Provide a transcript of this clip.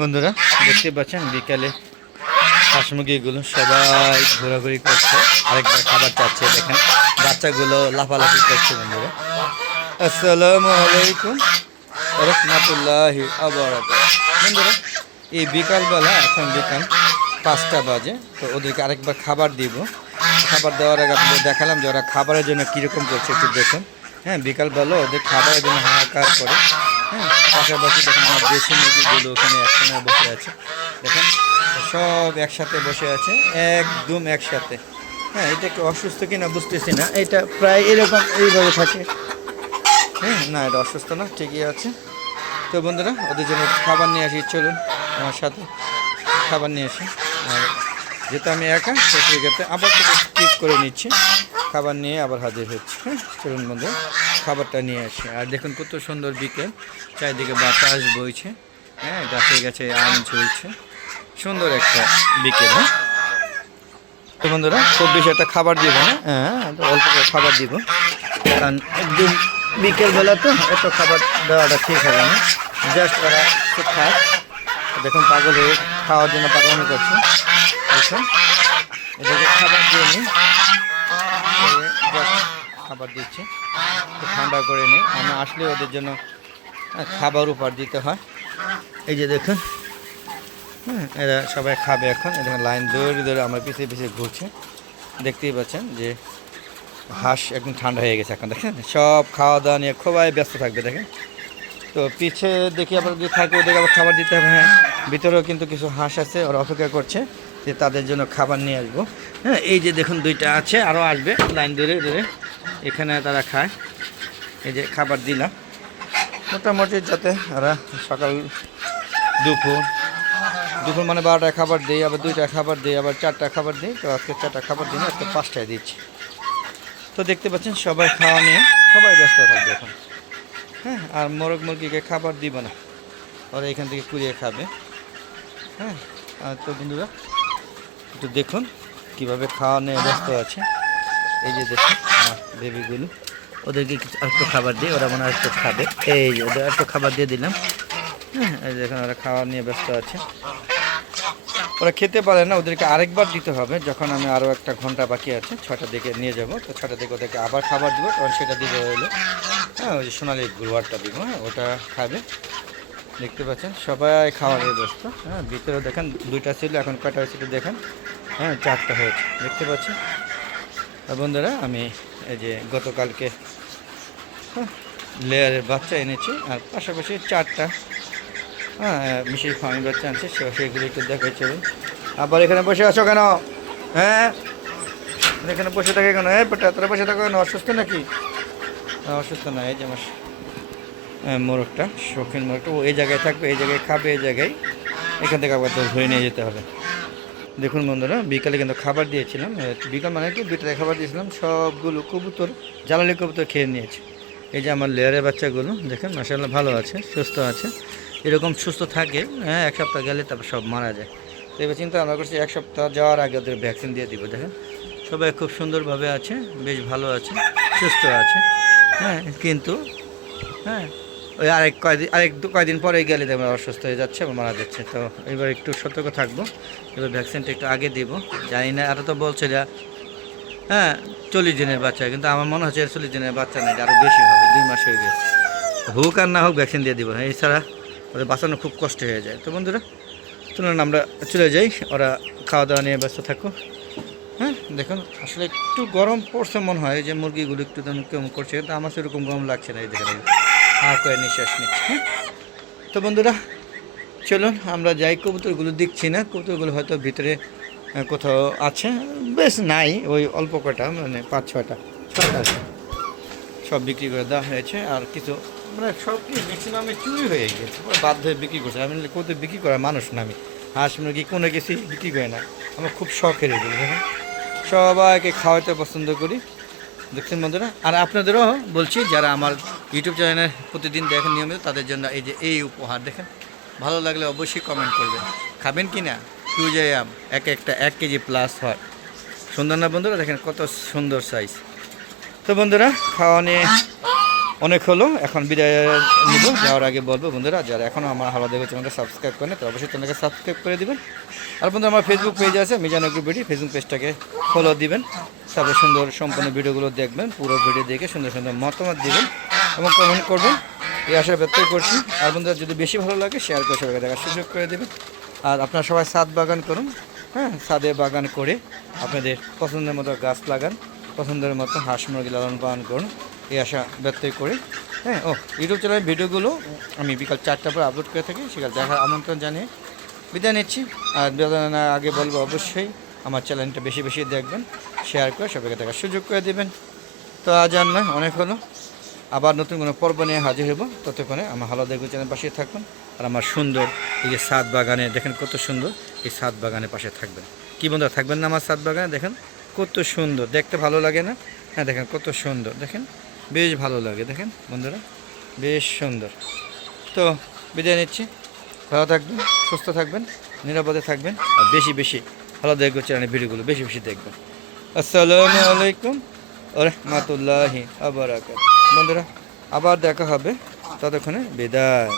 বন্ধুরা দেখতে পাচ্ছেন বিকালে হাঁস মুরগিগুলো সবাই ঘোরাঘুরি করছে, আরেকবার খাবার চাচ্ছে। দেখেন বাচ্চাগুলো লাফালাফি করছে। বন্ধুরা আসসালামু আলাইকুম রহমতুল্লাহি বন্ধুরা এই বিকালবেলা, এখন বিকাল 5টা বাজে, তো ওদেরকে আরেকবার খাবার দিব। খাবার দেওয়ার আগে আপনাদের দেখালাম যে ওরা খাবারের জন্য কীরকম করছে একটু দেখুন। হ্যাঁ, বিকালবেলা ওদের খাবারের জন্য হাহাকার করে। হ্যাঁ, পাশাপাশি দেখেন আমার দেশি মুরগিগুলো ওখানে একসঙ্গে বসে আছে। দেখেন সব একসাথে বসে আছে, একদম একসাথে। হ্যাঁ, এটা কি অসুস্থ কিনা বুঝতেছি না, এটা প্রায় এরকম এইভাবে থাকে। হ্যাঁ, না এটা অসুস্থ না, ঠিকই আছে। তো বন্ধুরা ওদের জন্য খাবার নিয়ে আসি, চলুন আমার সাথে খাবার নিয়ে আসি। আর যেহেতু আমি একা, সেক্ষেত্রে আবার থেকে স্কিপ করে নিচ্ছি, খাবার নিয়ে আবার হাজির হচ্ছে। হ্যাঁ, চলুন বন্ধু খাবারটা নিয়ে আসি। আর দেখুন কত সুন্দর বিকেল, চারিদিকে বাতাস বইছে। হ্যাঁ, গাছে গাছে আম ঝুলছে, সুন্দর একটা বিকেল। হ্যাঁ, তো বন্ধুরা খুব বেশি একটা খাবার দিব না, হ্যাঁ অল্প করে খাবার দিব, কারণ একদম বিকেলবেলা তো এত খাবার দেওয়াটা ঠিক হবে না। জাস্ট ওরা খুব খাক। দেখুন পাগল হয়ে খাওয়ার জন্য পাগলামি করছে। দেখুন এদেরকে খাবার দিয়ে নিই, খাবার দিচ্ছি, ঠান্ডা করে নিই। আমি আসলে ওদের জন্য খাবার উপহার দিতে হয়। এই যে দেখুন, হ্যাঁ এরা সবাই খাবে এখন। এখানে লাইন ধরে ধরে আমার পিছিয়ে পিছিয়ে ঘুরছে। দেখতেই পাচ্ছেন যে হাঁস একদম ঠান্ডা হয়ে গেছে এখন। দেখেন সব খাওয়া দাওয়া নিয়ে খুবই ব্যস্ত থাকবে। দেখেন তো পিছে দেখি আবার যদি থাকে ওদেরকে আবার খাবার দিতে হবে। হ্যাঁ, ভিতরেও কিন্তু কিছু হাঁস আছে, ওরা অপেক্ষা করছে যে তাদের জন্য খাবার নিয়ে আসবো। হ্যাঁ, এই যে দেখুন দুইটা আছে, আরও আসবে লাইন ধরে ধরে, এখানে তারা খায়। এই যে খাবার দিলাম মোটামুটি, যাতে ওরা সকাল দুপুর মানে 12টায় খাবার দিই, আবার 2টায় খাবার দিই, আবার 4টা খাবার দিই। তো আজকে 4টা খাবার দিই না, আজকে 5টায় দিচ্ছি। তো দেখতে পাচ্ছেন সবাই খাওয়া নিয়ে সবাই ব্যস্ত থাকবে এখন। হ্যাঁ, আর মোরগ মুরগিকে খাবার দিব না, ওরা এখান থেকে কুড়িয়ে খাবে। হ্যাঁ, তো বন্ধুরা একটু দেখুন কীভাবে খাওয়া নিয়ে ব্যস্ত আছে। এই যে দেখুন আমার বেবিগুলো, ওদেরকে একটু খাবার দিয়ে ওরা মনে হয় একটু খাবে। এই যে ওদের একটু খাবার দিয়ে দিলাম। হ্যাঁ, এই দেখুন ওরা খাওয়া নিয়ে ব্যস্ত আছে। ওরা খেতে পারে না, ওদেরকে আরেকবার দিতে হবে যখন আমি আরও 1 ঘন্টা বাকি আছে, 6টার দিকে নিয়ে যাব। তো 6টার দিকে ওদেরকে আবার খাবার দেবো, তখন সেটা দিতে হলো। হ্যাঁ, ওই যে সোনালি গুরুয়ারটা দিব, হ্যাঁ ওটা খাবে। দেখতে পাচ্ছেন সবাই খাওয়া নিয়ে ব্যস্ত। হ্যাঁ, ভিতরে দেখেন 2টা ছিল, এখন কয়টা হয়েছে দেখেন। হ্যাঁ, 4টা হয়েছে, দেখতে পাচ্ছেন। আর বন্ধুরা আমি এই যে গতকালকে লেয়ারের বাচ্চা এনেছি, আর পাশাপাশি 4টা মিশির ফার্মি বাচ্চা আনছে, সেগুলো একটু দেখাই চলুন। আবার এখানে বসে আছো কেন? হ্যাঁ, এখানে বসে থাকে কেন? বেটা তোরা বসে থাকো কেন? অসুস্থ নাকি? অসুস্থ না, এই যে আমার মোরগটা, শৌখিন মোরগটা, ও এই জায়গায় থাকবে, এই জায়গায় খাবে, এই জায়গায়। এখান থেকে আবার তো ধরে নিয়ে যেতে হবে। দেখুন বন্ধুরা বিকালে কিন্তু খাবার দিয়েছিলাম, বিকাল মানে কি 2টায় খাবার দিয়েছিলাম, সবগুলো কবুতর জ্বালালি কবুতর খেয়ে নিয়েছে। এই যে আমার লেয়ারের বাচ্চাগুলো দেখেন মাশাআল্লাহ ভালো আছে, সুস্থ আছে। এরকম সুস্থ থাকে, হ্যাঁ 1 সপ্তাহ গেলে তারপর সব মারা যায়। তো এবার চিন্তা আমরা করছি 1 সপ্তাহ যাওয়ার আগে ওদের ভ্যাকসিন দিয়ে দিব। দেখেন সবাই খুব সুন্দরভাবে আছে, বেশ ভালো আছে, সুস্থ আছে। হ্যাঁ, কিন্তু হ্যাঁ ওই কয়েকদিন পরে গেলে দেখবেন অসুস্থ হয়ে যাচ্ছে বা মারা যাচ্ছে। তো এবার একটু সতর্ক থাকবো, এবার ভ্যাকসিনটা একটু আগে দিব। জানি না, আরও তো বলছে যে হ্যাঁ 40 দিনের বাচ্চা, কিন্তু আমার মনে হচ্ছে 40 দিনের বাচ্চা নেই, আরও বেশি হবে, 2 মাস হয়ে গেছে। হোক আর না হোক ভ্যাকসিন দিয়ে দিব, এছাড়া ওদের বাঁচানো খুব কষ্ট হয়ে যায়। তো বন্ধুরা চলুন আমরা চলে যাই, ওরা খাওয়া দাওয়া নিয়ে ব্যস্ত থাকো। হ্যাঁ, দেখুন আসলে একটু গরম পড়ছে মনে হয়, যে মুরগিগুলো একটু কেমন করছে, কিন্তু আমার সেরকম গরম লাগছে না। এই দেখেন করে নিঃশ্বাস নিচ্ছে। হ্যাঁ, তো বন্ধুরা চলুন আমরা যাই। কবুতরগুলো দেখছি না, কবুতরগুলো হয়তো ভিতরে কোথাও আছে, বেশ নাই, ওই অল্প কটা, মানে 5-6টা আছে, সব বিক্রি করে দেওয়া হয়েছে। আর কিছু মানে সব কি ম্যাক্সিমামে চুরি হয়ে গেছে, বাধ্য হয়ে বিক্রি করছে। আমি কবুতর বিক্রি করার মানুষ না, আমি হাঁস মুরগি কোনো কিছু বিক্রি করে না, আমার খুব শখের এগুলো। দেখেন সবাইকে খাওয়াতে পছন্দ করি, দেখছেন বন্ধুরা। আর আপনাদেরও বলছি যারা আমার ইউটিউব চ্যানেলে প্রতিদিন দেখেন নিয়মিত, তাদের জন্য এই যে এই উপহার। দেখেন ভালো লাগলে অবশ্যই কমেন্ট করবেন, খাবেন কি না। টুজাই আম একটা 1 কেজি প্লাস হয়, সুন্দর না বন্ধুরা? দেখেন কত সুন্দর সাইজ। তো বন্ধুরা খাওয়া নিয়ে অনেক হলো, এখন বিদায় নিব। যাওয়ার আগে বলবো বন্ধুরা, যারা এখনও আমার হাওড়া দেখো চ্যানেলটা সাবস্ক্রাইব করেন তো অবশ্যই চ্যানেলকে সাবস্ক্রাইব করে দিবেন। আর বন্ধু আমার ফেসবুক পেজ আছে মিজান এগ্রো বিডি, ফেসবুক পেজটাকে ফলো দিবেন। তারপরে সুন্দর সম্পূর্ণ ভিডিওগুলো দেখবেন, পুরো ভিডিও দেখে সুন্দর সুন্দর মতামত দিবেন এবং কমেন্ট করবেন, এই আশা ব্যক্ত করছি। আর বন্ধুরা যদি বেশি ভালো লাগে শেয়ার করে সবাইকে দেখার সুযোগ করে দেবেন। আর আপনারা সবাই ছাদ বাগান করুন, হ্যাঁ ছাদে বাগান করে আপনাদের পছন্দের মতো গাছ লাগান, পছন্দের মতো হাঁস মুরগি লালন পালন করুন, এই আশা ব্যক্ত করে। হ্যাঁ ইউটিউব চ্যানেলের ভিডিওগুলো আমি বিকাল 4টার পর আপলোড করে থাকি, সেখানে দেখার আমন্ত্রণ জানিয়ে বিদায় নিচ্ছি। আর বিদায় নেওয়ার আগে বলবো অবশ্যই আমার চ্যানেলটা বেশি বেশি দেখবেন, শেয়ার করে সবাইকে দেখার সুযোগ করে দেবেন। তো আজ আর নয়, অনেক হলো, আবার নতুন কোনো পর্ব নিয়ে হাজির হব। ততক্ষণে আমার হাওড়া দেখো চ্যানেল পাশে থাকুন। আর আমার সুন্দর এই যে ছাদ বাগানে দেখেন কত সুন্দর, এই ছাদ বাগানের পাশে থাকবেন। কী বন্ধুরা থাকবেন না আমার ছাদ বাগানে? দেখেন কত সুন্দর, দেখতে ভালো লাগে না? হ্যাঁ দেখেন কত সুন্দর, দেখেন বেশ ভালো লাগে, দেখেন বন্ধুরা বেশ সুন্দর। তো বিদায় নিচ্ছি, ভালো থাকবেন, সুস্থ থাকবেন, নিরাপদে থাকবেন, আর বেশি বেশি ভালো দেখবো চ্যানেলের ভিডিওগুলো বেশি বেশি দেখবেন। আসসালামু আলাইকুম ওয়া রাহমাতুল্লাহি ওয়া বারাকাতুহু। বন্ধুরা আবার দেখা হবে, ততক্ষণে বিদায়।